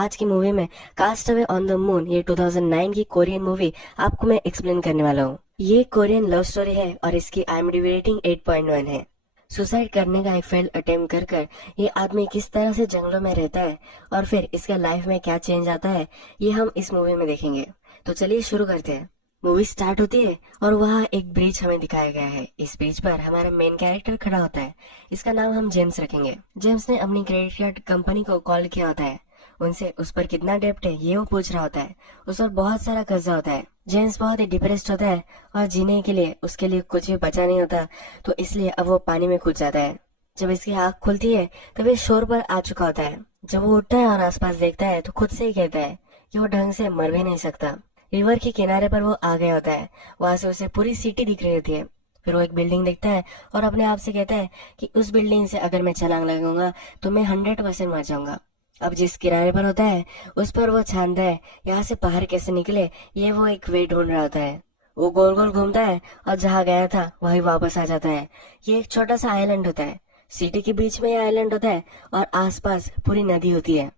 आज की मूवी में cast away on the moon, ये 2009 की कोरियन मूवी आपको मैं एक्सप्लेन करने वाला हूँ। ये कोरियन लव स्टोरी है और इसकी IMDb रेटिंग 8.1 है। सुसाइड करने का एक फेल्ड अटेम्प्ट कर कर ये आदमी किस तरह से जंगलों में रहता है और फिर इसका लाइफ में क्या चेंज आता है, ये हम इस मूवी में देखेंगे। तो चलिए शुरू करते हैं। मूवी स्टार्ट होती है और वहाँ एक ब्रिज हमें दिखाया गया है। इस ब्रिज पर हमारा मेन कैरेक्टर खड़ा होता है। इसका नाम हम जेम्स रखेंगे। जेम्स ने अपनी क्रेडिट कार्ड कंपनी को कॉल किया होता है। उनसे उस पर कितना डेब्ट है ये वो पूछ रहा होता है। उस पर बहुत सारा कर्जा होता है। जेम्स बहुत ही डिप्रेस्ड होता है और जीने के लिए उसके लिए कुछ भी बचा नहीं होता, तो इसलिए अब वो पानी में कूद जाता है। जब इसकी आँख खुलती है तब ये शोर पर आ चुका होता है। जब वो उठता है और आसपास देखता है तो खुद से ही कहता है कि वो ढंग से मर भी नहीं सकता। रिवर के किनारे पर वो आ गया होता है। वहां से उसे पूरी सिटी दिख रही होती है। फिर वो एक बिल्डिंग देखता है और अपने आप से कहता है कि उस बिल्डिंग से अगर मैं छलांग लगाऊंगा तो मैं 100% मर जाऊंगा। अब जिस किनारे पर होता है उस पर वो छानता है यहाँ से बाहर कैसे निकले, ये वो एक वे ढूंढ रहा होता है। वो गोल गोल घूमता है और जहाँ गया था वही वापस आ जाता है। ये एक छोटा सा आइलैंड होता है। सिटी के बीच में ये आइलैंड होता है और आसपास पूरी नदी होती है।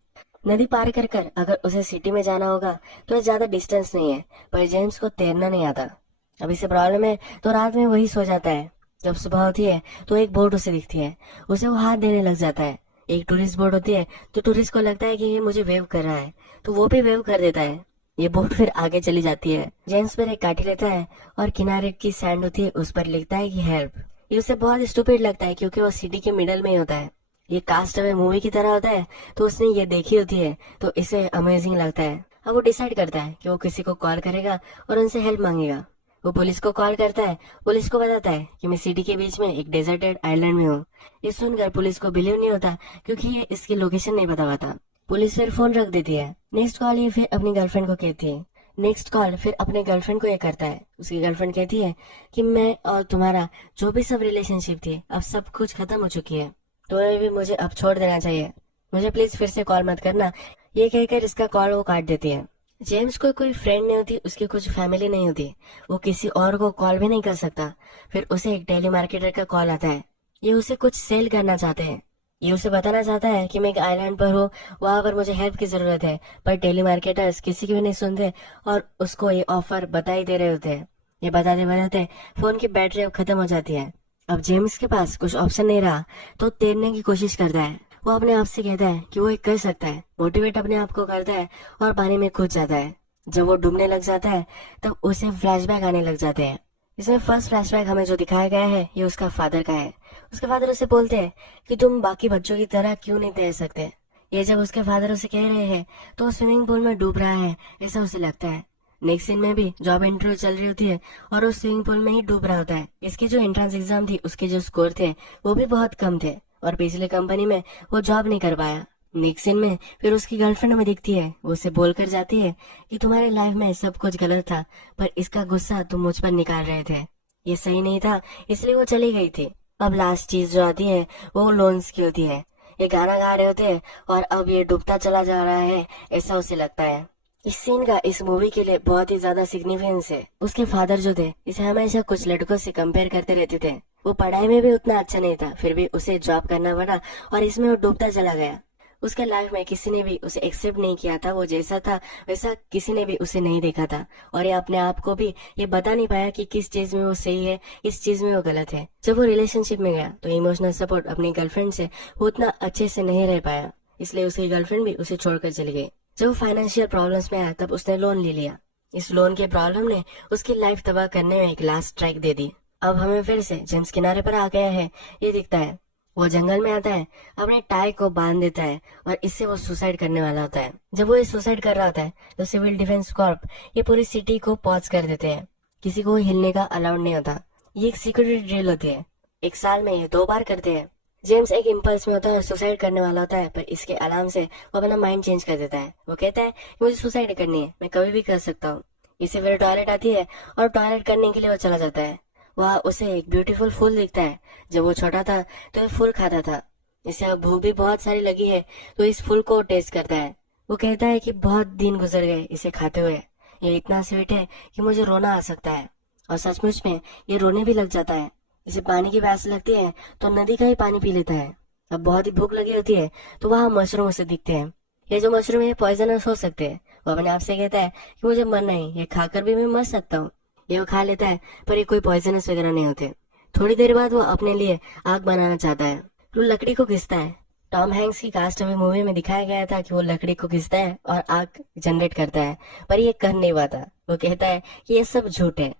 नदी पार कर कर अगर उसे सिटी में जाना होगा तो ज्यादा डिस्टेंस नहीं है, पर जेम्स को तैरना नहीं आता। अब इसे प्रॉब्लम है तो रात में वही सो जाता है। जब सुबह होती है तो एक बोट उसे दिखती है। उसे वो हाथ देने लग जाता है। एक टूरिस्ट बोट होती है तो टूरिस्ट को लगता है कि ये मुझे वेव कर रहा है, तो वो भी वेव कर देता है। ये बोट फिर आगे चली जाती है। जेम्स फिर एक काठी लेता है और किनारे की सैंड होती है उस पर लिखता है कि हेल्प। ये उसे बहुत स्टूपिड लगता है क्योंकि वो सिटी के मिडल में ही होता है। ये कास्ट अवे मूवी की तरह होता है तो उसने ये देखी होती है तो इसे अमेजिंग लगता है। अब वो डिसाइड करता है कि वो किसी को कॉल करेगा और उनसे हेल्प मांगेगा। वो पुलिस को कॉल करता है। पुलिस को बताता है कि मैं सिटी के बीच में एक डेजर्टेड आइलैंड में हूँ। ये सुनकर पुलिस को बिलीव नहीं होता क्योंकि ये इसकी लोकेशन नहीं बता पाता। पुलिस फिर फोन रख देती है। नेक्स्ट कॉल ये फिर अपनी गर्लफ्रेंड को कहती है। नेक्स्ट कॉल फिर अपने गर्लफ्रेंड को ये करता है। उसकी गर्लफ्रेंड कहती है कि मैं और तुम्हारा जो भी सब रिलेशनशिप थी अब सब कुछ खत्म हो चुकी है, तुम्हें भी मुझे अब छोड़ देना चाहिए, मुझे प्लीज फिर से कॉल मत करना। ये कहकर इसका कॉल वो काट देती है। जेम्स को कोई फ्रेंड नहीं होती, उसकी कुछ फैमिली नहीं होती, वो किसी और को कॉल भी नहीं कर सकता। फिर उसे एक टेली मार्केटर का कॉल आता है। ये उसे कुछ सेल करना चाहते हैं। ये उसे बताना चाहता है कि मैं एक आइलैंड पर हूँ, वहां पर मुझे हेल्प की जरूरत है, पर टेली मार्केटर्स किसी की भी नहीं सुनते और उसको ये ऑफर बता ही दे रहे होते हैं। ये बताते बताते फोन की बैटरी अब खत्म हो जाती है। अब जेम्स के पास कुछ ऑप्शन नहीं रहा तो तैरने की कोशिश करता है। वो अपने आप से कहता है कि वो ये कर सकता है, मोटिवेट अपने आप को करता है और पानी में कूद जाता है। जब वो डूबने लग जाता है तब उसे फ्लैशबैक आने लग जाते हैं। इसमें फर्स्ट फ्लैशबैक हमें जो दिखाया गया है ये उसका फादर का है। उसके फादर उसे बोलते हैं कि तुम बाकी बच्चों की तरह क्यों नहीं तैर सकते। ये जब उसके फादर उसे कह रहे हैं तो वो स्विमिंग पूल में डूब रहा है ऐसा उसे लगता है। नेक्स्ट सीन में भी जॉब इंटरव्यू चल रही होती है और वो स्विमिंग पूल में ही डूब रहा होता है। इसकी जो एंट्रेंस एग्जाम थी उसके जो स्कोर थे वो भी बहुत कम थे और पिछले कंपनी में वो जॉब नहीं कर पाया। नेक्स्ट सीन में फिर उसकी गर्लफ्रेंड में दिखती है। वो उसे बोलकर जाती है कि तुम्हारे लाइफ में सब कुछ गलत था पर इसका गुस्सा तुम मुझ पर निकाल रहे थे, ये सही नहीं था, इसलिए वो चली गई थी। अब लास्ट चीज जो आती है वो लोन्स की होती है। ये गाना गा रहे होते हैं और अब ये डूबता चला जा रहा है ऐसा उसे लगता है। इस सीन का इस मूवी के लिए बहुत ही ज्यादा सिग्निफिकेंस है। उसके फादर जो थे इसे हमेशा कुछ लड़कों से कंपेयर करते रहते थे। वो पढ़ाई में भी उतना अच्छा नहीं था, फिर भी उसे जॉब करना पड़ा और इसमें वो डूबता चला गया। उसके लाइफ में किसी ने भी उसे एक्सेप्ट नहीं किया था। वो जैसा था वैसा किसी ने भी उसे नहीं देखा था और ये अपने आप को भी ये बता नहीं पाया कि किस चीज में वो सही है, किस चीज में वो गलत है। जब वो रिलेशनशिप में गया तो इमोशनल सपोर्ट अपनी गर्लफ्रेंड से वो उतना अच्छे से नहीं रह पाया, इसलिए उसकी गर्लफ्रेंड भी उसे छोड़कर चली गई। जब वो फाइनेंशियल प्रॉब्लम्स में आया तब उसने लोन ले लिया। इस लोन के प्रॉब्लम ने उसकी लाइफ तबाह करने में एक लास्ट स्ट्राइक दे दी। अब हमें फिर से जेम्स किनारे पर आ गया है ये दिखता है। वो जंगल में आता है, अपने टाई को बांध देता है और इससे वो सुसाइड करने वाला होता है। जब वो ये सुसाइड कर रहा होता है तो सिविल डिफेंस कॉर्प ये पूरी सिटी को पॉज कर देते हैं। किसी को हिलने का अलाउड नहीं होता। ये एक सिक्योरिटी ड्रिल होती है। एक साल में ये 2 बार करते हैं। जेम्स एक इम्पल्स में होता है और सुसाइड करने वाला होता है, पर इसके अलार्म से वो अपना माइंड चेंज कर देता है। वो कहता है कि मुझे सुसाइड करनी है, मैं कभी भी कर सकता हूँ। इसे फिर टॉयलेट आती है और टॉयलेट करने के लिए वो चला जाता है। वहाँ उसे एक ब्यूटीफुल फूल दिखता है। जब वो छोटा था तो ये फूल खाता था। इसे अब भूख भी बहुत सारी लगी है तो इस फूल को टेस्ट करता है। वो कहता है कि बहुत दिन गुजर गए इसे खाते हुए, ये इतना स्वीट है कि मुझे रोना आ सकता है। और सचमुच में ये रोने भी लग जाता है। इसे पानी की प्यास लगती है तो नदी का ही पानी पी लेता है। अब बहुत ही भूख लगी होती है तो वहाँ मशरूम उसे दिखते हैं। ये जो मशरूम है पॉइजनस हो सकते हैं। वो अपने आप से कहता है कि मुझे मरना है, ये खाकर भी मैं मर सकता हूँ। ये वो खा लेता है, पर ये कोई पॉइजनस वगैरह नहीं होते। थोड़ी देर बाद वो अपने लिए आग बनाना चाहता है, तो लकड़ी को घिसता है। टॉम हैंक्स की कास्ट अवे मूवी में दिखाया गया था कि वो लकड़ी को घिसता है और आग जनरेट करता है, पर ये कर नहीं पाता। वो कहता है कि ये सब झूठ है।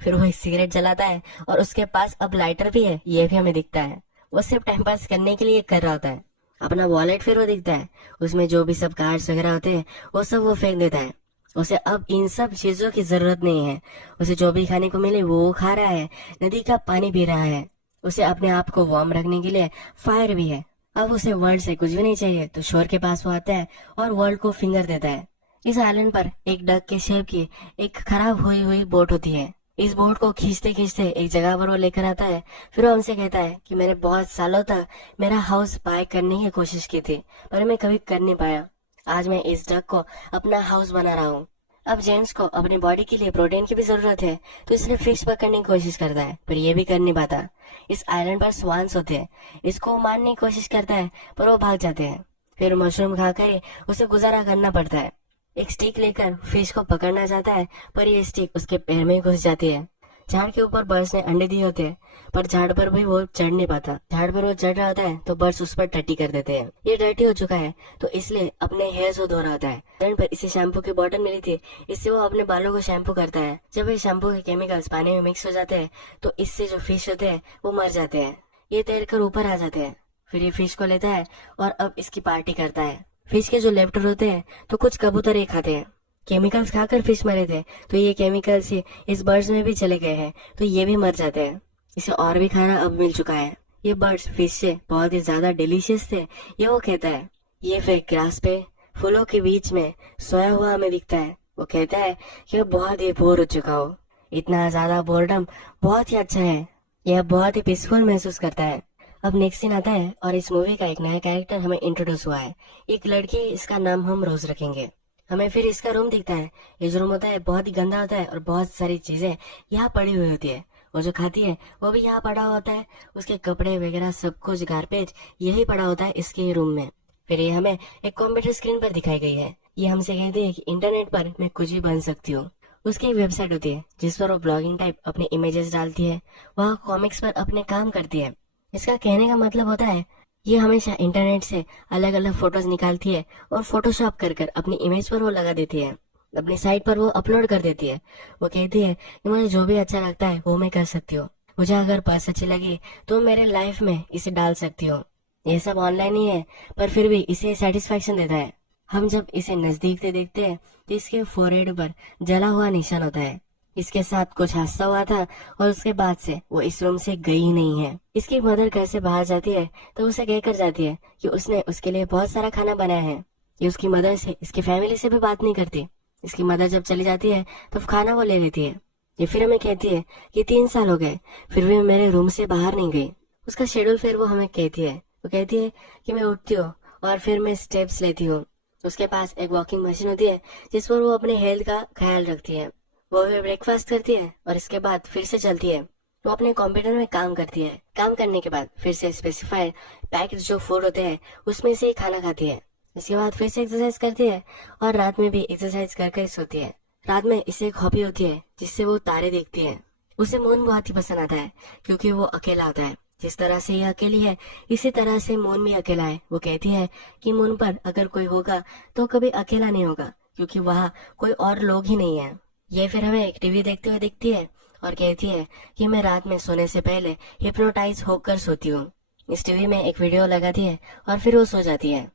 फिर वो एक सिगरेट जलाता है और उसके पास अब लाइटर भी है, ये भी हमें दिखता है। वो सिर्फ टाइम पास करने के लिए कर रहा होता है। अपना वॉलेट फिर वो दिखता है, उसमें जो भी सब कार्ड्स वगैरह होते हैं वो सब वो फेंक देता है। उसे अब इन सब चीजों की जरूरत नहीं है। उसे जो भी खाने को मिले वो खा रहा है, नदी का पानी पी रहा है। उसे अपने आप को वार्म रखने के लिए फायर भी है। अब उसे वर्ल्ड से कुछ भी नहीं चाहिए, तो शोर के पास वो आता है और वर्ल्ड को फिंगर देता है। इस आइलैंड पर एक डक के शेप की एक खराब हुई हुई बोट होती है। इस बोट को खींचते खींचते एक जगह पर वो लेकर आता है। फिर वो हमसे कहता है कि मैंने बहुत सालों तक मेरा हाउस बाय करने की कोशिश की थी, पर मैं कभी कर नहीं पाया। आज मैं इस डक को अपना हाउस बना रहा हूँ। अब जेम्स को अपनी बॉडी के लिए प्रोटीन की भी जरूरत है, तो इसलिए फिश पकड़ने की कोशिश करता है, पर ये भी कर नहीं पाता। इस आइलैंड पर स्वान्स होते हैं, इसको मारने की कोशिश करता है, पर वो भाग जाते हैं। फिर मशरूम खाकर उसे गुजारा करना पड़ता है। एक स्टिक लेकर फिश को पकड़ना चाहता है, पर ये स्टिक उसके पैर में घुस जाती है। झाड़ के ऊपर बर्ड्स ने अंडे दिए होते हैं, पर झाड़ पर भी वो चढ़ नहीं पाता। झाड़ पर वो चढ़ रहा होता है तो बर्ड्स उस पर टट्टी कर देते हैं। ये डर्टी हो चुका है, तो इसलिए अपने हेयर्स को धो रहा होता है। फ्रेंड पर इसे शैम्पू की बोतल मिली थी, इससे वो अपने बालों को शैम्पू करता है। जब ये शैम्पू के केमिकल्स पानी में मिक्स हो जाते हैं, तो इससे जो फिश होते हैं वो मर जाते हैं। ये तैरकर ऊपर आ जाते हैं। फिर ये फिश को लेता है और अब इसकी पार्टी करता है। फिश के जो लेफ्टर होते हैं तो कुछ कबूतर ही खाते हैं। केमिकल्स खाकर फिश मरे थे, तो ये केमिकल्स ही इस बर्ड्स में भी चले गए हैं, तो ये भी मर जाते हैं। इसे और भी खाना अब मिल चुका है। ये बर्ड्स फिश से बहुत ही ज्यादा डिलीशियस थे, ये वो कहता है। ये फिर ग्रास पे फूलों के बीच में सोया हुआ हमें दिखता है। वो कहता है कि मैं बहुत ही बोर हो चुका हूँ। इतना ज्यादा बोर्डम बहुत ही अच्छा है, यह बहुत ही पीसफुल महसूस करता है। अब नेक्स्ट सीन आता है और इस मूवी का एक नया कैरेक्टर हमें इंट्रोड्यूस हुआ है। एक लड़की, इसका नाम हम रोज रखेंगे। हमें फिर इसका रूम दिखता है। ये जो रूम होता है बहुत ही गंदा होता है और बहुत सारी चीजें यहाँ पड़ी हुई होती है। वो जो खाती है वो भी यहाँ पड़ा होता है। उसके कपड़े वगैरह सब कुछ गार्बेज यही पड़ा होता है इसके रूम में। फिर ये हमें एक कंप्यूटर स्क्रीन पर दिखाई गई है। ये हमसे कहती है कि इंटरनेट पर मैं कुछ भी बन सकती हूँ। उसकी एक वेबसाइट होती है जिस पर वो ब्लॉगिंग टाइप अपने इमेजेस डालती है, वह कॉमिक्स पर अपने काम करती है। इसका कहने का मतलब होता है ये हमेशा इंटरनेट से अलग अलग फोटोज निकालती है और फोटोशॉप कर कर अपनी इमेज पर वो लगा देती है, अपनी साइट पर वो अपलोड कर देती है। वो कहती है कि मुझे जो भी अच्छा लगता है वो मैं कर सकती हूँ। मुझे अगर पर्स अच्छी लगी तो मेरे लाइफ में इसे डाल सकती हूँ। ये सब ऑनलाइन ही है, पर फिर भी इसे सेटिस्फैक्शन देता है। हम जब इसे नजदीक से देखते हैं तो इसके फोरहेड पर जला हुआ निशान होता है। इसके साथ कुछ हादसा हुआ था और उसके बाद से वो इस रूम से गई ही नहीं है। इसकी मदर घर से बाहर जाती है तो उसे कहकर जाती है कि उसने उसके लिए बहुत सारा खाना बनाया है। ये उसकी मदर से, इसकी फैमिली से भी बात नहीं करती। इसकी मदर जब चली जाती है तो खाना वो ले लेती है। ये फिर हमें कहती है कि 3 साल हो गए फिर भी मेरे रूम से बाहर नहीं गई। उसका शेड्यूल फिर वो हमें कहती है। वो कहती है कि मैं उठती हूँ और फिर मैं स्टेप्स लेती हूँ। उसके पास एक वॉकिंग मशीन होती है जिस पर वो अपने हेल्थ का ख्याल रखती है। वो ब्रेकफास्ट करती है और इसके बाद फिर से चलती है। वो अपने कंप्यूटर में काम करती है। काम करने के बाद फिर से स्पेसिफाइड पैक्ड जो फूड होते हैं उसमें से ही खाना खाती है। इसके बाद फिर से एक्सरसाइज करती है और रात में भी एक्सरसाइज करके सोती है। रात में इसे एक हॉबी होती है जिससे वो तारे देखती है। उसे मून बहुत ही पसंद आता है क्योंकि वो अकेला होता है। जिस तरह से ये अकेली है इसी तरह से मून भी अकेला है। वो कहती है कि मून पर अगर कोई होगा तो कभी अकेला नहीं होगा क्योंकि वहाँ कोई और लोग ही नहीं है। ये फिर हमें एक टीवी देखते हुए दिखती है और कहती है कि मैं रात में सोने से पहले हिप्नोटाइज होकर सोती हूँ। इस टीवी में एक वीडियो लगाती है और फिर वो सो जाती है।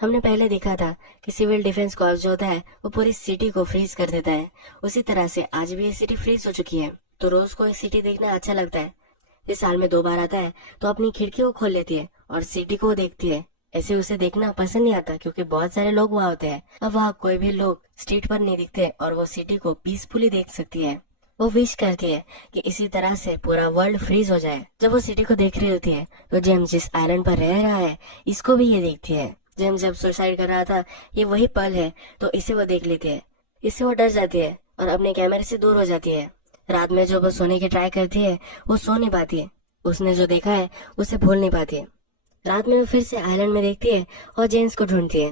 हमने पहले देखा था कि सिविल डिफेंस कॉर्प जो होता है वो पूरी सिटी को फ्रीज कर देता है। उसी तरह से आज भी ये सिटी फ्रीज हो चुकी है, तो रोज को ये सिटी देखना अच्छा लगता है। ये साल में 2 बार आता है तो अपनी खिड़की को खोल लेती है और सिटी को देखती है। ऐसे उसे देखना पसंद नहीं आता क्योंकि बहुत सारे लोग वहाँ होते हैं। अब वहाँ कोई भी लोग स्ट्रीट पर नहीं दिखते और वो सिटी को पीसफुली देख सकती है। वो विश करती है कि इसी तरह से पूरा वर्ल्ड फ्रीज हो जाए। जब वो सिटी को देख रही होती है तो जेम्स जिस आइलैंड पर रह रहा है इसको भी ये देखती है। जेम्स जब सुसाइड कर रहा था ये वही पल है, तो इसे वो देख लेती है। इससे वो डर जाती है और अपने कैमरे से दूर हो जाती है। रात में जो वो सोने की ट्राई करती है वो सो नहीं पाती है। उसने जो देखा है उसे भूल नहीं पाती है। रात में वो फिर से आइलैंड में देखती है और जेम्स को ढूंढती है।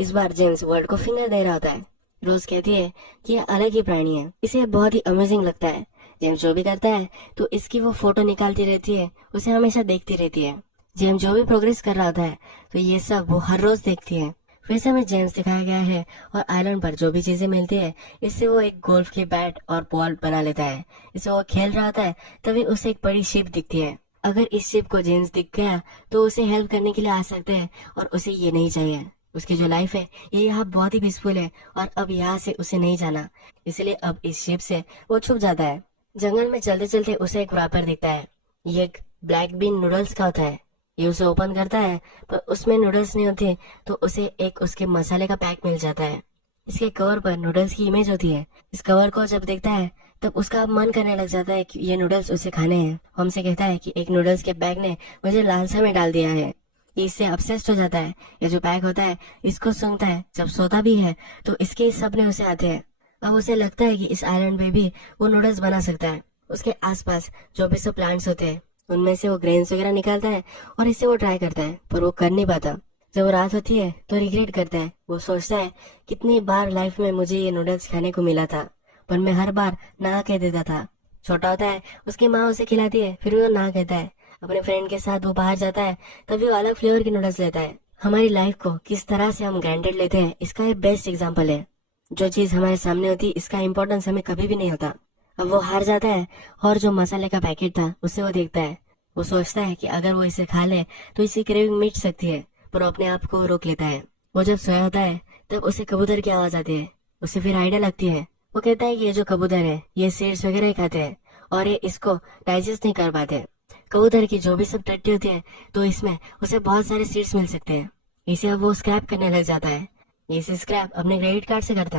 इस बार जेम्स वर्ल्ड को फिंगर दे रहा होता है। रोज कहती है कि यह अलग ही प्राणी है, इसे बहुत ही अमेजिंग लगता है। जेम्स जो भी करता है तो इसकी वो फोटो निकालती रहती है, उसे हमेशा देखती रहती है। जेम्स जो भी प्रोग्रेस कर रहा होता है तो ये सब वो हर रोज देखती है। फिर से हमें जेम्स दिखाया गया है और आइलैंड पर जो भी चीजें मिलती है इससे वो एक गोल्फ की बैट और बॉल बना लेता है। इससे वो खेल रहा था तभी उसे एक बड़ी शिप दिखती है। अगर इस शिप को जेम्स दिख गया तो उसे हेल्प करने के लिए आ सकते हैं और उसे ये नहीं चाहिए। उसकी जो लाइफ है ये यहाँ बहुत ही पीसफुल है और अब यहाँ से उसे नहीं जाना, इसलिए अब इस शिप से वो छुप जाता है। जंगल में चलते चलते उसे एक रैपर दिखता है। ये एक ब्लैक बीन नूडल्स का होता है। ये उसे ओपन करता है पर उसमें नूडल्स नहीं होते तो उसे एक उसके मसाले का पैक मिल जाता है। इसके कवर पर नूडल्स की इमेज होती है। इस कवर को जब देखता है तब उसका मन करने लग जाता है कि ये नूडल्स उसे खाने हैं। हमसे कहता है कि एक नूडल्स के बैग ने मुझे लालसा में डाल दिया है। ये इससे अपसेस्ड हो जाता है। ये जो बैग होता है इसको सूंघता है, जब सोता भी है तो इसके सपने उसे आते हैं। अब उसे लगता है कि इस आइलैंड पे भी वो नूडल्स बना सकता है। उसके आसपास जो भी सब प्लांट्स होते हैं उनमें से वो ग्रेन्स वगैरह निकालता है और इसे वो ट्राई करता है, पर वो कर नहीं पाता। जब रात होती है तो रिग्रेट करता है। वो सोचता है कितनी बार लाइफ में मुझे ये नूडल्स खाने को मिला था पर मैं हर बार ना कह देता था। छोटा होता है उसकी माँ उसे खिलाती है फिर वो ना कहता है। अपने फ्रेंड के साथ वो बाहर जाता है तभी वो अलग फ्लेवर की नूडल्स लेता है। हमारी लाइफ को किस तरह से हम ग्रांटेड लेते हैं इसका ये बेस्ट एग्जाम्पल है। जो चीज हमारे सामने होती है इसका इम्पोर्टेंस हमें कभी भी नहीं होता। अब वो हार जाता है और जो मसाले का पैकेट था उसे वो देखता है। वो सोचता है कि अगर वो इसे खा ले तो इसकी क्रेविंग मिट सकती है, पर वो अपने आप को रोक लेता है। वो जब सोया होता है तब उसे कबूतर की आवाज आती है। उसे फिर आइडिया लगती है। वो कहता है कि ये जो कबूतर है ये सीड्स वगैरह ही खाते हैं और ये इसको डाइजेस्ट नहीं कर पाते। कबूतर की जो भी सब टट्टी होती है तो इसमें उसे बहुत सारे सीड्स मिल सकते हैं। इसे अब वो स्क्रैप करने लग जाता है। इसे स्क्रैप अपने क्रेडिट कार्ड से करता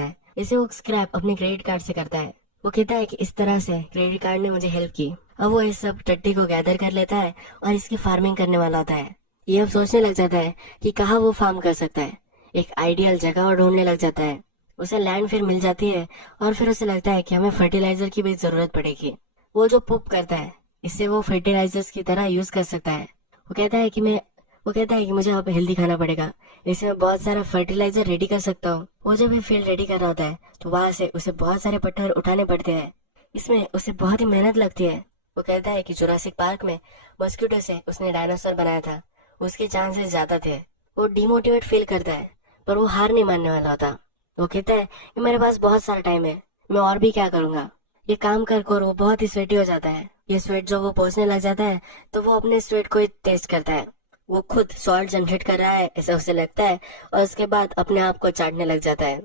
है। वो कहता है कि इस तरह से क्रेडिट कार्ड ने मुझे हेल्प की। अब वो इस सब टट्टी को गैदर कर लेता है और इसकी फार्मिंग करने वाला होता है। ये अब सोचने लग जाता है कि कहाँ वो फार्म कर सकता है। एक आइडियल जगह और ढूंढने लग जाता है। उसे लैंड फिर मिल जाती है और फिर उसे लगता है कि हमें फर्टिलाइजर की भी जरूरत पड़ेगी। वो जो पुप करता है इससे वो फर्टिलाइजर्स की तरह यूज कर सकता है। वो कहता है कि मुझे अब हेल्दी खाना पड़ेगा, इससे मैं बहुत सारा फर्टिलाइजर रेडी कर सकता हूँ। वो जब ये फील्ड रेडी कर रहा होता है तो वहाँ से उसे बहुत सारे पत्थर उठाने पड़ते हैं। इसमें उसे बहुत ही मेहनत लगती है। वो कहता है कि जुरासिक पार्क में मस्क्यूटो से उसने डायनासोर बनाया था, उसके चांसेस ज्यादा थे। वो डिमोटिवेट फील करता है पर वो हार नहीं मानने वाला होता। वो कहता है कि मेरे पास बहुत सारा टाइम है, मैं और भी क्या करूंगा। ये काम कर वो बहुत ही स्वेटी हो जाता है। ये स्वेट जो वो पोंछने लग जाता है तो वो अपने स्वेट को टेस्ट करता है। वो खुद सॉल्ट जनरेट कर रहा है ऐसा उसे लगता है और उसके बाद अपने आप को चाटने लग जाता है।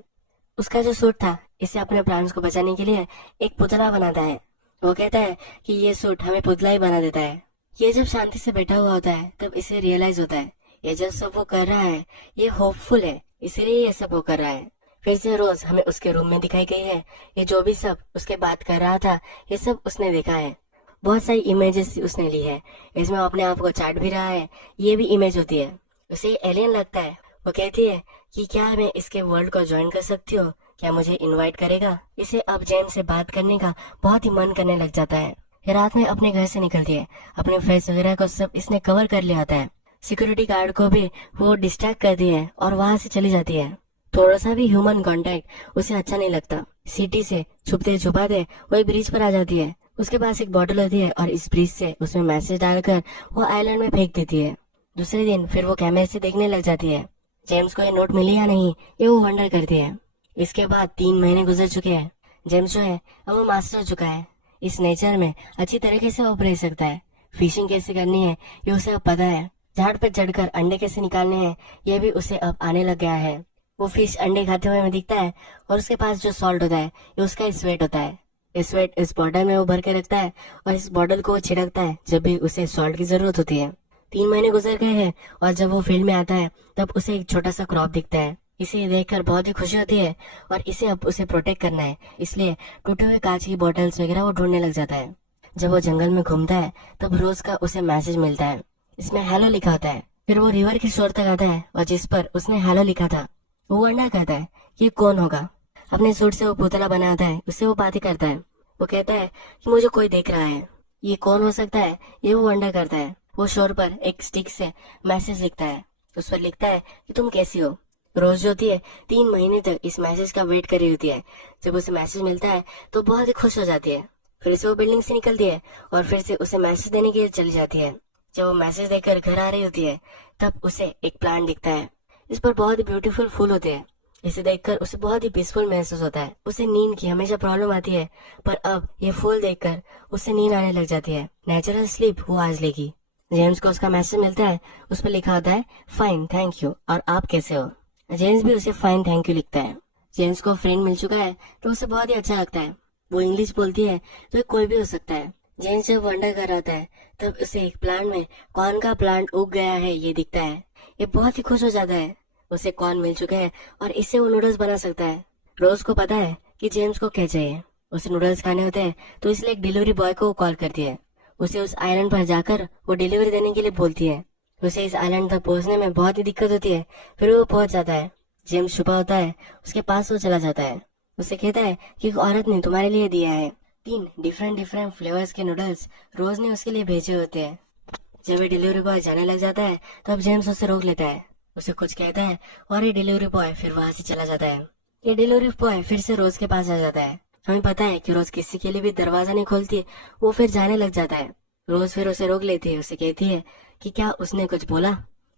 उसका जो सूट था इसे अपने प्राणों को बचाने के लिए एक पुतला बनाता है। वो कहता है कि ये सूट हमें पुतला ही बना देता है। ये जब शांति से बैठा हुआ होता है तब इसे रियलाइज होता है ये जो सब वो कर रहा है ये होपफुल है, इसलिए ये सब वो कर रहा है। फिर से रोज हमें उसके रूम में दिखाई गई है। ये जो भी सब उसके बात कर रहा था ये सब उसने देखा है। बहुत सारी इमेजेस उसने ली है। इसमें वो अपने आप को चाट भी रहा है। ये भी इमेज होती है। उसे एलियन लगता है। वो कहती है कि क्या मैं इसके वर्ल्ड को ज्वाइन कर सकती हूँ, क्या मुझे इनवाइट करेगा। इसे अब जेम्स से बात करने का बहुत ही मन करने लग जाता है। ये रात में अपने घर से निकलती है। अपने फेस वगैरह को सब इसने कवर कर लिया होता है। सिक्योरिटी गार्ड को भी वो डिस्ट्रैक्ट करती है और वहाँ से चली जाती है। थोड़ा सा भी ह्यूमन कांटेक्ट उसे अच्छा नहीं लगता। सिटी से छुपते छुपाते वो एक ब्रिज पर आ जाती है। उसके पास एक बॉटल होती है और इस ब्रिज से उसमें मैसेज डालकर वो आइलैंड में फेंक देती है। दूसरे दिन फिर वो कैमरे से देखने लग जाती है। जेम्स को ये नोट मिली या नहीं ये वो वंडर करती है। इसके बाद 3 महीने गुजर चुके हैं। जेम्स जो है अब वो मास्टर हो चुका है। इस नेचर में अच्छी तरीके से वो रह सकता है। फिशिंग कैसे करनी है ये उसे अब पता है। झाड़ पर चढ़कर अंडे कैसे निकालने हैं ये भी उसे अब आने लग गया है। वो फिश अंडे खाते हुए में दिखता है और उसके पास जो सॉल्ट होता है ये उसका स्वेट होता है। इस स्वेट इस बॉटल में वो भर के रखता है और इस बॉटल को वो छिड़कता है जब भी उसे सॉल्ट की जरूरत होती है। 3 महीने गुजर गए हैं और जब वो फील्ड में आता है तब उसे एक छोटा सा क्रॉप दिखता है। इसे देखकर बहुत ही खुशी होती है और इसे अब उसे प्रोटेक्ट करना है, इसलिए टूटे हुए कांच की बॉटल्स वगैरह वो ढूंढने लग जाता है। जब वो जंगल में घूमता है तब रोज का उसे मैसेज मिलता है। इसमें हेलो लिखा होता है। फिर वो रिवर की शोर तक आता है और जिस पर उसने हेलो लिखा था वो अंडा कहता है कि कौन होगा। अपने सूट से वो पुतला बनाता है, उससे वो बातें करता है। वो कहता है कि मुझे कोई देख रहा है, ये कौन हो सकता है। ये वो अंडा करता है। वो शोर पर एक स्टिक से मैसेज लिखता है। उस पर लिखता है कि तुम कैसी हो। रोज जो होती है 3 महीने तक इस मैसेज का वेट कर रही होती है। जब उसे मैसेज मिलता है तो बहुत ही खुश हो जाती है। फिर से वो बिल्डिंग से निकलती है और फिर से उसे मैसेज देने के लिए चली जाती है। जब वो मैसेज देकर घर आ रही होती है तब उसे एक प्लांट दिखता है। इस पर बहुत ही ब्यूटीफुल फूल होते हैं। इसे देखकर उसे बहुत ही पीसफुल महसूस होता है। उसे नींद की हमेशा प्रॉब्लम आती है, पर अब ये फूल देखकर उसे नींद आने लग जाती है। नेचुरल स्लीप वो आज लेगी। जेम्स को उसका मैसेज मिलता है, उस पर लिखा होता है फाइन थैंक यू और आप कैसे हो। जेम्स भी उसे फाइन थैंक यू लिखता है। जेम्स को फ्रेंड मिल चुका है तो उसे बहुत ही अच्छा लगता है। वो इंग्लिश बोलती है तो कोई भी हो सकता है। जेम्स जब वंडर कर रहा होता है तब उसे एक प्लांट में कॉर्न का प्लांट उग गया है ये दिखता है। ये बहुत ही खुश हो जाता है। उसे कॉर्न मिल चुका है और इससे वो नूडल्स बना सकता है। रोज को पता है कि जेम्स को क्या चाहिए। उसे नूडल्स खाने होते हैं तो इसलिए एक डिलीवरी बॉय को कॉल करती है। उसे उस आइलैंड पर जाकर वो डिलीवरी देने के लिए बोलती है। उसे इस आइलैंड तक पहुंचने में बहुत ही दिक्कत होती है। फिर वो पहुंच जाता है। जेम्स छुपा होता है, उसके पास वो चला जाता है। उसे कहता है कि एक औरत ने तुम्हारे लिए दिया है 3 डिफरेंट फ्लेवर्स के नूडल्स रोज ने उसके लिए भेजे होते हैं। जब ये डिलीवरी बॉय जाने लग जाता है तब जेम्स उसे रोक लेता है। उसे कुछ कहता है और ये डिलीवरी बॉय फिर वहां से चला जाता है। ये डिलीवरी बॉय फिर से रोज के पास आ जाता है। हमें पता है कि रोज किसी के लिए भी दरवाजा नहीं खोलती, वो फिर जाने लग जाता है। रोज फिर उसे रोक लेती है। उसे कहती है कि क्या उसने कुछ बोला।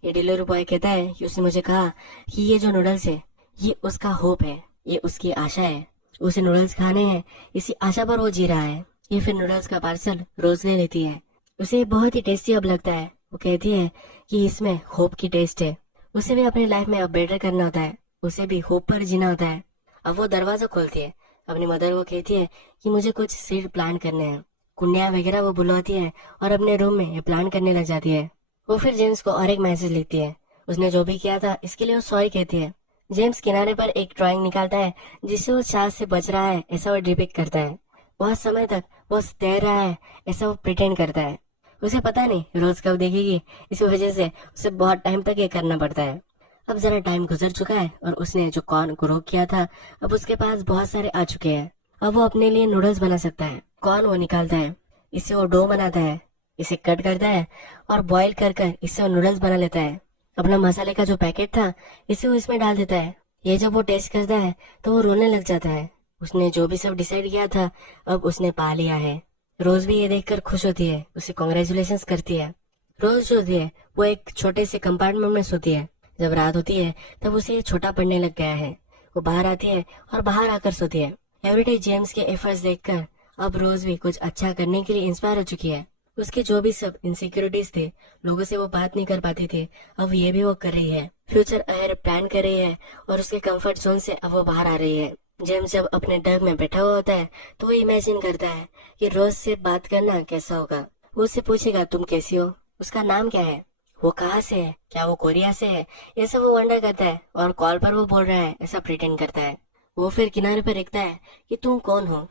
ये डिलीवरी बॉय कहता है कि उसने मुझे कहा कि ये जो नूडल्स है ये उसका होप है, ये उसकी आशा है। उसे नूडल्स खाने हैं, इसी आशा पर वो जी रहा है। ये फिर नूडल्स का पार्सल रोज ले लेती है। उसे बहुत ही टेस्टी अब लगता है। वो कहती है कि इसमें होप की टेस्ट है। उसे भी अपनी लाइफ में अब बेटर करना होता है। उसे भी होप पर जीना होता है। अब वो दरवाजा खोलती है। अपनी मदर को कहती है कि मुझे कुछ सीड प्लांट करने हैं। कुंडिया वगैरह वो बुलवाती है और अपने रूम में ये प्लांट करने लग जाती है। वो फिर जेम्स को और एक मैसेज लिखती है। उसने जो भी किया था इसके लिए वो सॉरी कहती है। जेम्स किनारे पर एक ड्राइंग निकालता है जिससे वो सांस से बच रहा है ऐसा वो डिपिक्ट करता है। बहुत समय तक वो तैर रहा है ऐसा वो प्रिटेंड करता है। उसे पता नहीं रोज कब देखेगी, इसी वजह से उसे बहुत टाइम तक ये करना पड़ता है। अब जरा टाइम गुजर चुका है और उसने जो कॉर्न ग्रो किया था अब उसके पास बहुत सारे आ चुके हैं। अब वो अपने लिए नूडल्स बना सकता है। कॉर्न वो निकालता है, इससे वो डो बनाता है, इसे कट करता है और बॉईल कर कर इससे वो नूडल्स बना लेता है। अपना मसाले का जो पैकेट था इसे वो इसमें डाल देता है। ये जब वो टेस्ट करता है तो वो रोने लग जाता है। उसने जो भी सब डिसाइड किया था अब उसने पा लिया है। रोज भी ये देखकर खुश होती है, उसे कॉन्ग्रेचुलेशंस करती है। रोज जो होती है वो एक छोटे से कंपार्टमेंट में सोती है। जब रात होती है तब उसे ये छोटा पड़ने लग गया है। वो बाहर आती है और बाहर आकर सोती है। एवरीडे जेम्स के एफर्ट्स देखकर अब रोज भी कुछ अच्छा करने के लिए इंस्पायर हो चुकी है। उसके जो भी सब इनसिक्योरिटीज थे, लोगों से वो बात नहीं कर पाती थी, अब ये भी वो कर रही है। फ्यूचर अहेड प्लान कर रही है और उसके कंफर्ट जोन से अब वो बाहर आ रही है। जेम्स जब अपने डग में बैठा हुआ होता है तो वो इमेजिन करता है कि रोज से बात करना कैसा होगा। वो उससे पूछेगा तुम कैसी हो, उसका नाम क्या है, वो कहाँ से है, क्या वो कोरिया से है, ये सब वो वंडर करता है और कॉल पर वो बोल रहा है ऐसा प्रिटेंड करता है। वो फिर किनारे पर लिखता है कि तुम कौन हो।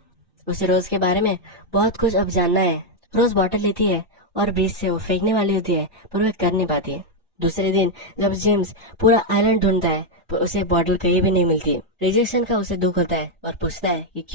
उसे रोज के बारे में बहुत कुछ अब जानना है। रोज बॉटल लेती है और बीच से वो फेंकने वाली होती है पर वो कर नहीं पाती है। दूसरे दिन जब जेम्स पूरा आइलैंड ढूंढता है पर उसे बॉटल कहीं भी नहीं मिलती। रिजेक्शन का उसे दुख होता है और पूछता है कि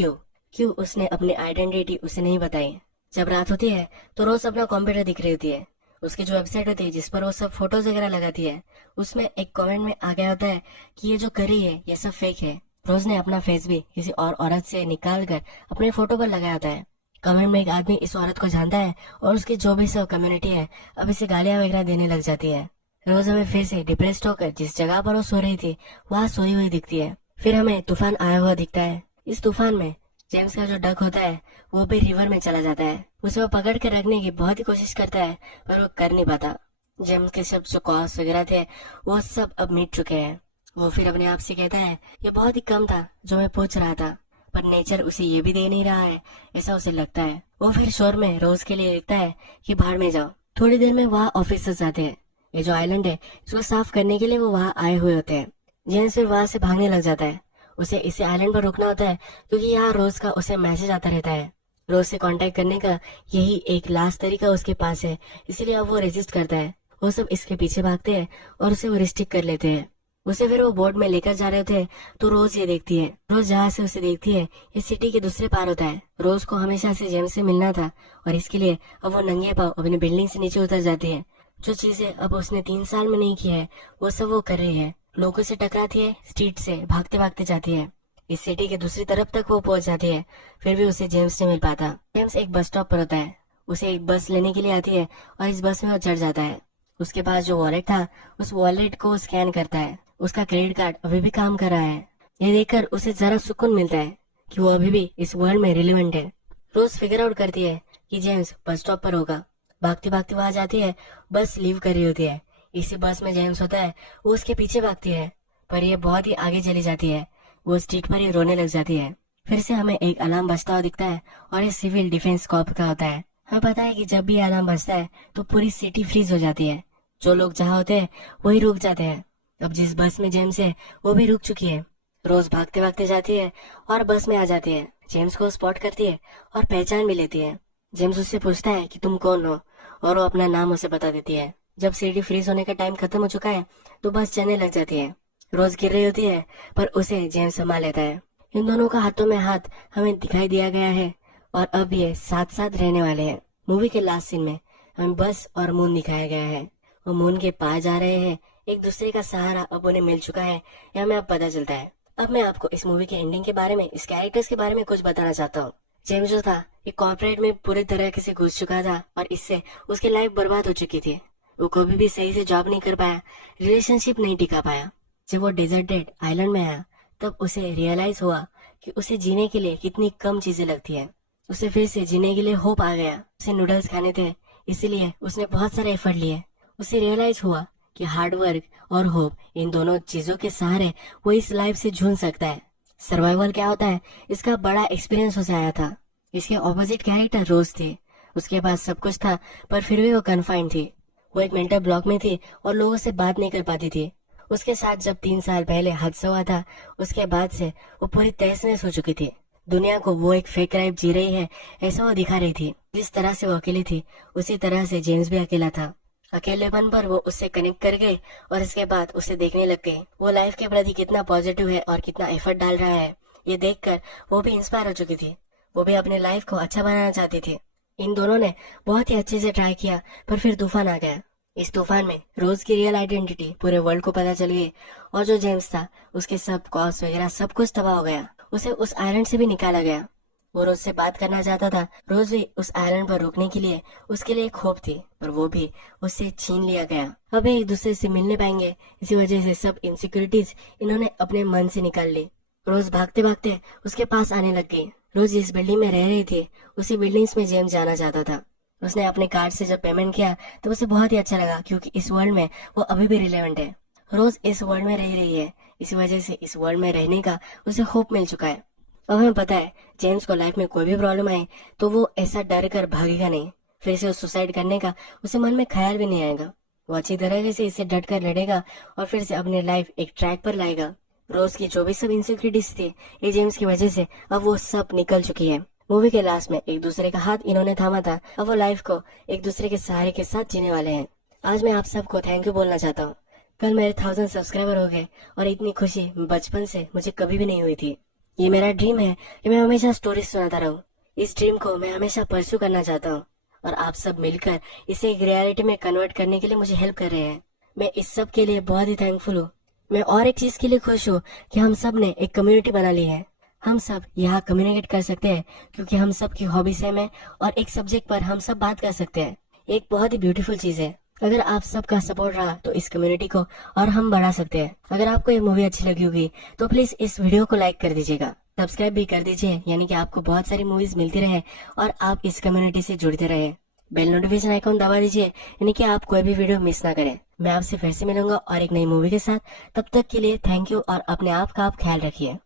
क्यों उसने अपनी आइडेंटिटी उसे नहीं बताई। जब रात होती है तो रोज अपना कंप्यूटर दिख रही होती है। उसकी जो वेबसाइट होती है जिस पर वो सब फोटोज वगैरह लगाती है उसमें एक कमेंट में आ गया होता है कि ये जो कर रही है ये सब फेक है। रोज ने अपना फेस भी किसी और औरत से निकाल कर अपने फोटो पर लगाया होता है। कमेंट में एक आदमी इस औरत को जानता है और उसकी जो भी सब कम्युनिटी है अब इसे गालियां वगैरह देने लग जाती है। रोज हमें फिर से डिप्रेस्ड होकर जिस जगह पर वो सो रही थी वहाँ सोई हुई दिखती है। फिर हमें तूफान आया हुआ दिखता है। इस तूफान में जेम्स का जो डक होता है वो भी रिवर में चला जाता है। उसे वो पकड़ कर रखने की बहुत ही कोशिश करता है पर वो कर नहीं पाता। जेम्स के सब जो कॉस्ट वगैरह थे वो सब अब मिट चुके हैं। वो फिर अपने आप से कहता है ये बहुत ही कम था जो मैं पूछ रहा था, पर नेचर उसे ये भी दे नहीं रहा है ऐसा उसे लगता है। वो फिर शोर में रोज के लिए लिखता है कि बाहर में जाओ। थोड़ी देर में वहाँ ऑफिसर्स आते हैं। ये जो आइलैंड है इसको साफ करने के लिए वो वहाँ आए हुए होते हैं। जेम्स फिर वहाँ से भागने लग जाता है। उसे इसे आइलैंड पर रुकना होता है क्योंकि यहाँ रोज का उसे मैसेज आता रहता है। रोज से कांटेक्ट करने का यही एक लास्ट तरीका उसके पास है, इसीलिए अब वो रेजिस्ट करता है। वो सब इसके पीछे भागते हैं और उसे वो रिस्ट्रिक्ट कर लेते हैं। उसे फिर वो बोट में लेकर जा रहे थे तो रोज ये देखती है। रोज जहाँ से उसे देखती है ये सिटी के दूसरे पार होता है। रोज को हमेशा से जेम्स से मिलना था और इसके लिए अब वो नंगे पांव अपनी बिल्डिंग से नीचे उतर जाती है। जो चीजें अब उसने 3 साल में नहीं की है वो सब वो कर रही है। लोगों से टकराती है, स्ट्रीट से भागते भागते जाती है। इस सिटी के दूसरी तरफ तक वो पहुंच जाती है, फिर भी उसे जेम्स नहीं मिल पाता। जेम्स एक बस स्टॉप पर होता है, उसे एक बस लेने के लिए आती है और इस बस में वो चढ़ जाता है। उसके पास जो वॉलेट था, उस वॉलेट को स्कैन करता है। उसका क्रेडिट कार्ड अभी भी काम कर रहा है। ये देखकर उसे जरा सुकून मिलता है कि वो अभी भी इस वर्ल्ड में रिलेवेंट है। रोज फिगर आउट करती है कि जेम्स बस स्टॉप पर होगा। भागती भागती वहां जाती है, बस लीव कर रही होती है। इसी बस में जेम्स होता है, वो उसके पीछे भागती है, पर ये बहुत ही आगे चली जाती है। वो स्ट्रीट पर ही रोने लग जाती है। फिर से हमें एक अलार्म बजता हुआ दिखता है और ये सिविल डिफेंस कॉर्प का होता है। हमें पता है कि जब भी अलार्म बजता है तो पूरी सिटी फ्रीज हो जाती है। जो लोग जहाँ होते हैं वही रुक जाते हैं। अब जिस बस में जेम्स है वो भी रुक चुकी है। रोज भागते भागते जाती है और बस में आ जाती है। जेम्स को स्पॉट करती है और पहचान भी लेती है। जेम्स उससे पूछता है कि तुम कौन हो, और वो अपना नाम उसे बता देती है। जब सीडी फ्रीज होने का टाइम खत्म हो चुका है तो बस चलने लग जाती है। रोज गिर रही होती है पर उसे जेम्स संभाल लेता है। इन दोनों का हाथों में हाथ हमें दिखाई दिया गया है और अब ये साथ साथ रहने वाले हैं। मूवी के लास्ट सीन में हमें बस और मून दिखाया गया है। वो मून के पास जा रहे हैं, एक दूसरे का सहारा अब उन्हें मिल चुका है, यह हमें अब पता चलता है। अब मैं आपको इस मूवी के एंडिंग के बारे में, इस कैरेक्टर्स के बारे में कुछ बताना चाहता हूँ। जेम्स जो था, एक कॉर्पोरेट में पूरी तरह से घुस चुका था और इससे उसकी लाइफ बर्बाद हो चुकी थी। वो कभी भी सही से जॉब नहीं कर पाया, रिलेशनशिप नहीं टिका पाया। जब वो डेजर्टेड आइलैंड में आया तब उसे रियलाइज हुआ कि उसे जीने के लिए कितनी कम चीजें लगती है। उसे फिर से जीने के लिए होप आ गया। उसे नूडल्स खाने थे, इसीलिए उसने बहुत सारे एफर्ट लिए। उसे रियलाइज हुआ कि हार्ड वर्क और होप, इन दोनों चीजों के सहारे वो इस लाइफ से जूझ सकता है। सर्वाइवल क्या होता है, इसका बड़ा एक्सपीरियंस उसे आया था। इसके ऑपोजिट कैरेक्टर रोज थी। उसके पास सब कुछ था पर फिर भी वो कन्फाइंड थी। वो एक मेंटल ब्लॉक में थी और लोगों से बात नहीं कर पाती थी। उसके साथ जब 3 साल पहले हादसा हुआ था, उसके बाद से वो पूरी तहस नहस हो चुकी थी। दुनिया को वो एक फेक लाइफ जी रही है ऐसा वो दिखा रही थी। जिस तरह से वो अकेली थी उसी तरह से जेम्स भी अकेला था। अकेलेपन पर वो उससे कनेक्ट कर गए और इसके बाद उसे देखने लग गए वो लाइफ के प्रति कितना पॉजिटिव है और कितना एफर्ट डाल रहा है। ये देखकर वो भी इंस्पायर हो चुकी थी। वो भी अपने लाइफ को अच्छा बनाना चाहती थी। इन दोनों ने बहुत ही अच्छे से ट्राई किया पर फिर तूफान आ गया। इस तूफान में रोज की रियल आइडेंटिटी पूरे वर्ल्ड को पता चल गई और जो जेम्स था उसके सब कॉस्ट वगैरह सब कुछ तबाह हो गया। उसे उस आइलैंड से भी निकाला गया। वो रोज से बात करना चाहता था। रोज भी उस आइलैंड पर रुकने के लिए उसके लिए एक होप थी, पर वो भी उससे छीन लिया गया। अब एक दूसरे से मिलने पाएंगे, इसी वजह से सब इनसिक्योरिटीज इन्होंने अपने मन से निकाल ली। रोज भागते भागते उसके पास आने लग गई। रोज जिस बिल्डिंग में रह रही थी उसी बिल्डिंग्स में जेम्स जाना चाहता था। उसने अपने कार्ड से जब पेमेंट किया तो उसे बहुत ही अच्छा लगा, क्योंकि इस वर्ल्ड में वो अभी भी रिलेवेंट है। रोज इस वर्ल्ड में रह रही है, इसी वजह से इस वर्ल्ड में रहने का उसे होप मिल चुका है। अब हमें पता है जेम्स को लाइफ में कोई भी प्रॉब्लम आए तो वो ऐसा डर कर भागेगा नहीं। फिर से सुसाइड करने का उसे मन में ख्याल भी नहीं आएगा। वो अच्छी तरह से इससे डट कर लड़ेगा और फिर से अपनी लाइफ एक ट्रैक पर लाएगा। रोज की जो भी सब इनसिक्योरिटीज थी, ये जेम्स की वजह से अब वो सब निकल चुकी है। मूवी के लास्ट में एक दूसरे का हाथ इन्होंने थामा था। अब वो लाइफ को एक दूसरे के सहारे के साथ जीने वाले हैं। आज मैं आप सबको थैंक यू बोलना चाहता हूँ। कल मेरे 1000 सब्सक्राइबर हो गए और इतनी खुशी बचपन से मुझे कभी भी नहीं हुई थी। ये मेरा ड्रीम है कि मैं हमेशा स्टोरीज सुनाता रहूं। इस ड्रीम को मैं हमेशा परस्यू करना चाहता हूँ और आप सब मिलकर इसे एक रियलिटी में कन्वर्ट करने के लिए मुझे हेल्प कर रहे हैं। मैं इस सब के लिए बहुत ही थैंकफुल हूँ। मैं और एक चीज के लिए खुश हूँ कि हम सब ने एक कम्युनिटी बना ली है। हम सब यहाँ कम्युनिकेट कर सकते हैं क्योंकि हम सब की हॉबी सेम है और एक सब्जेक्ट पर हम सब बात कर सकते हैं। एक बहुत ही ब्यूटीफुल चीज है। अगर आप सबका सपोर्ट रहा तो इस कम्युनिटी को और हम बढ़ा सकते हैं। अगर आपको ये मूवी अच्छी लगी होगी तो प्लीज इस वीडियो को लाइक कर दीजिएगा, सब्सक्राइब भी कर दीजिए, यानी कि आपको बहुत सारी मूवीज मिलती रहे और आप इस कम्युनिटी से जुड़ते रहे। बेल नोटिफिकेशन आइकॉन दबा दीजिए, यानी कि आप कोई भी वीडियो मिस ना करें। मैं आपसे फिर से मिलूंगा और एक नई मूवी के साथ। तब तक के लिए थैंक यू और अपने आप का आप ख्याल रखिए।